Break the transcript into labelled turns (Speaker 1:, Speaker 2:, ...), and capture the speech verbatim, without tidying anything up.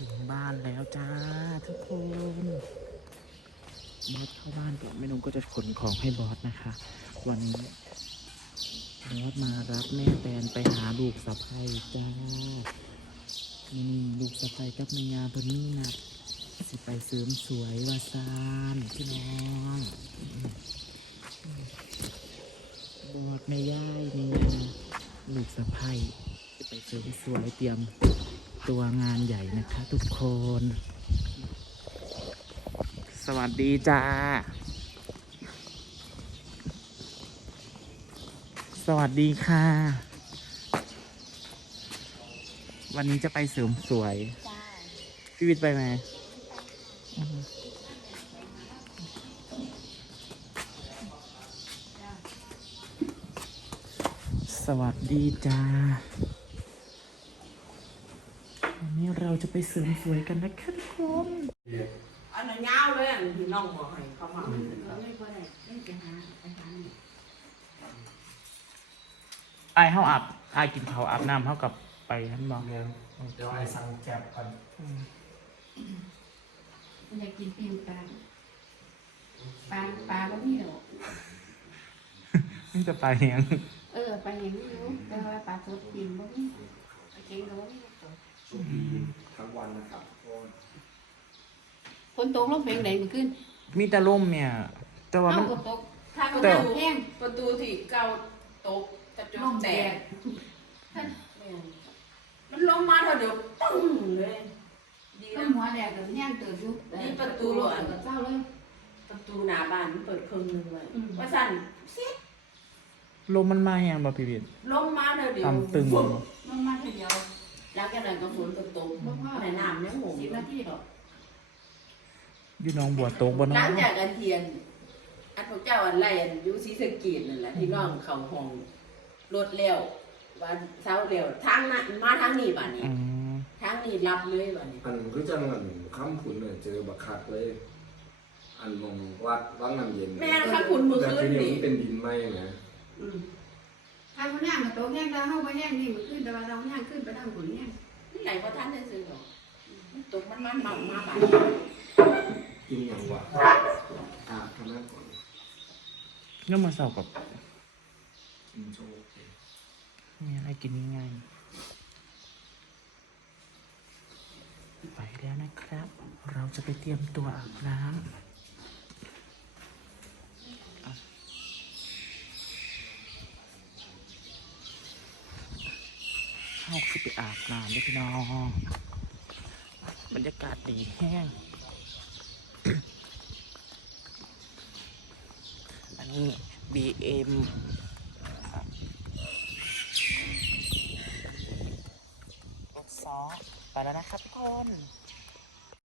Speaker 1: ถึงบ้านแล้วจ้าทุกคนบอสเข้าบ้านก่อนแม่นุ่มก็จะขนของให้บอสนะคะวันนี้บอสมารับแม่แฟนไปหาลูกสะใภ้จ้านี่ลูกสะใภ้กับแม่ยาเพิ่นนี่นะสิไปเสริมสวยวาซานพี่น้องบอสแม่ย่ายแม่ยาลูกสะใภ้จะไปเสริมสวยเตรียมตัวงานใหญ่นะคะทุกคนสวัสดีจ้าสวัสดีค่ะวันนี้จะไปเสริมสวยพี่วิทย์ไปไหมสวัสดีจ้าวันนี้เราจะไปเสริมสวยกันนะคะทุกคน
Speaker 2: อันนั้นยาวเลยอันที่น้องบอกให้เขามา
Speaker 1: ไอ้เฮาอาบไอ้กินเขาอาบน้ำเท่ากับไปท่านบอก
Speaker 3: เดี๋ยวไอ้สั่งแจ็บก่อน
Speaker 4: อยากกินปิ้งปลาปลาปลาก็มีหรอก
Speaker 1: นี่จะไปยัง
Speaker 4: เออปลาอย่างนี้รู้แต่ว่าปลาสดกินบ่มีปลาเก่งก็บ่มี
Speaker 3: ช่วงนี้ทั้งวันนะครับก็
Speaker 4: คนตกลงเพลงไหนมันขึ้น
Speaker 1: มีแต่ล่มเนี่ยแต่ว่า
Speaker 4: เอ้า
Speaker 1: มัน
Speaker 4: ก็ตก
Speaker 2: ทาง
Speaker 1: แต่
Speaker 2: ประตูประตูที่เก่าตกกระจ
Speaker 4: ล
Speaker 2: ก
Speaker 4: ม
Speaker 2: แต
Speaker 4: แด
Speaker 2: ก
Speaker 4: ด
Speaker 2: มันลงมาเถอะเดี๋ยวตึ้งเลยดี
Speaker 4: ต้
Speaker 2: นะ
Speaker 4: นหัวแดดกับย่างเติบอยู่ประตูรถกับเจ้าเลย
Speaker 2: ประตูหน้าบ้านเปิดครึ่งนึงเลยว่าสั่นเสีย
Speaker 1: ลมมันมาอย่างบ่พี่วิทย์
Speaker 2: ลงมาเถอะเดี๋ยว
Speaker 1: ตำตึง
Speaker 4: มันมาทีเดียว
Speaker 2: แล้วแกนั่นก็ฝนก็ตกในน้ำยังหง
Speaker 4: สิบนาทีหรอก
Speaker 1: อยู่หน้องบัวโตกบน
Speaker 2: ห
Speaker 1: น้
Speaker 2: ลั
Speaker 1: อง ง
Speaker 2: จากอันเทียนอันพระเจ้าอันไรอันยูซีสกีนั่นแหละที่น้องเขาห้องรถเลี้ยววันเช้าเลี้ยวทางนั้นมาทางนี้บ้านนี้
Speaker 1: อืม
Speaker 2: ทางนี้รับเลยบ้านนี้
Speaker 3: อันคือจังอันค้ำขุนเนี่ยเจอบักคักเลย อันมองวัดวังน้ำเย็น
Speaker 2: แม่ข้าคุณมือ
Speaker 3: แต่
Speaker 2: ขึ้น
Speaker 3: ทีนี้
Speaker 2: นี่
Speaker 3: มันเป็นดินไหมนะ
Speaker 2: อืม
Speaker 4: ทางคนย่างกับโต๊ะย่างดาวเข้าไปย่างนี่มันขึ้นแต่ว่าเราย่างขึ้นไปทางบนย่าง
Speaker 2: นี่ไหนว่าท่านได้ซื้อหรอกมันตกมันมันเมามาบ้าน
Speaker 3: กินอย่างวะอาบทำหน้าก่อน
Speaker 1: ก็มาเสากับ
Speaker 3: กินโชว์
Speaker 1: มีอะไรกินง่ายๆไปแล้วนะครับ เราจะไปเตรียมตัวอาบน้ำเข้าคือไปอาบน้ำด้วยพี่น้องบรรยากาศดีแห้ง อันนี้ บี เอ็ม ซอสไปแล้วนะครับทุกคน